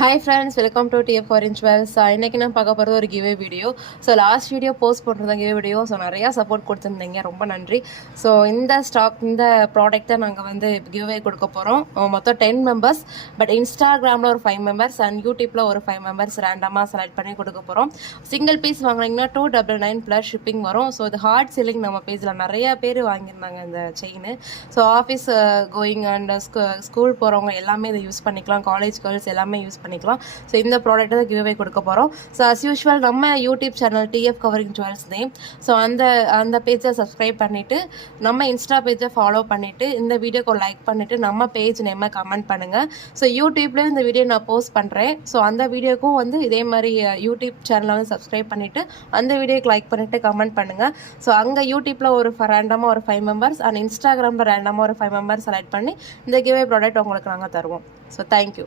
Hi friends, welcome to TF Orange Wells. இன்னைக்கு நான் பார்க்க போகிறது ஒரு giveaway video. So last video post பண்ணுறேன் கிவே வீடியோ. ஸோ நிறையா சப்போர்ட் கொடுத்துருந்தீங்க, ரொம்ப நன்றி. ஸோ இந்த ப்ராடக்ட்டை நாங்கள் வந்து கிவே கொடுக்க போகிறோம். மொத்தம் 10 மெம்பர்ஸ், பட் இன்ஸ்டாகிராமில் ஒரு 5 மெம்பர்ஸ் அண்ட் யூடியூப்பில் ஒரு 5 மெம்பர்ஸ் ரேண்டமாக செலக்ட் பண்ணி கொடுக்க போகிறோம். சிங்கிள் பீஸ் வாங்கினீங்கன்னா 299 ப்ளஸ் ஷிப்பிங் வரும். ஸோ இது ஹார்ட் செல்லிங் நம்ம பேஜில் நிறையா பேர் வாங்கியிருந்தாங்க இந்த chain. So office going and school போகிறவங்க எல்லாமே இதை யூஸ் பண்ணிக்கலாம். காலேஜ் கேர்ள்ஸ் எல்லாமே யூஸ் பண்ணிக்கலாம். ஸோ இந்த ப்ராடக்ட்டை தான் கிவ்அவே கொடுக்க போகிறோம். ஸோ அஸ் யூஷுவல் நம்ம YouTube channel TF covering jewels name. So அந்த பேஜை சப்ஸ்கிரைப் பண்ணிவிட்டு நம்ம இன்ஸ்டா பேஜை ஃபாலோ பண்ணிவிட்டு இந்த வீடியோக்கு லைக் பண்ணிவிட்டு நம்ம பேஜ் நேமை கமெண்ட் பண்ணுங்கள். ஸோ யூடியூப்லேயும் இந்த வீடியோ நான் போஸ்ட் பண்ணுறேன். ஸோ அந்த வீடியோக்கும் வந்து இதே மாதிரி யூடியூப் சேனலை வந்து சப்ஸ்கிரைப் பண்ணிவிட்டு அந்த வீடியோக்கு லைக் பண்ணிவிட்டு கமெண்ட் பண்ணுங்கள். ஸோ அங்கே யூடியூப்பில் ஒரு ரேண்டமாக ஒரு 5 மெம்பர்ஸ் அண்ட் இன்ஸ்டாகிராமில் ரேண்டமாக ஒரு 5 மெம்பர்ஸ் செலக்ட் பண்ணி இந்த கிவ்அவே ப்ராடக்ட் உங்களுக்கு நாங்கள் தருவோம். So thank you.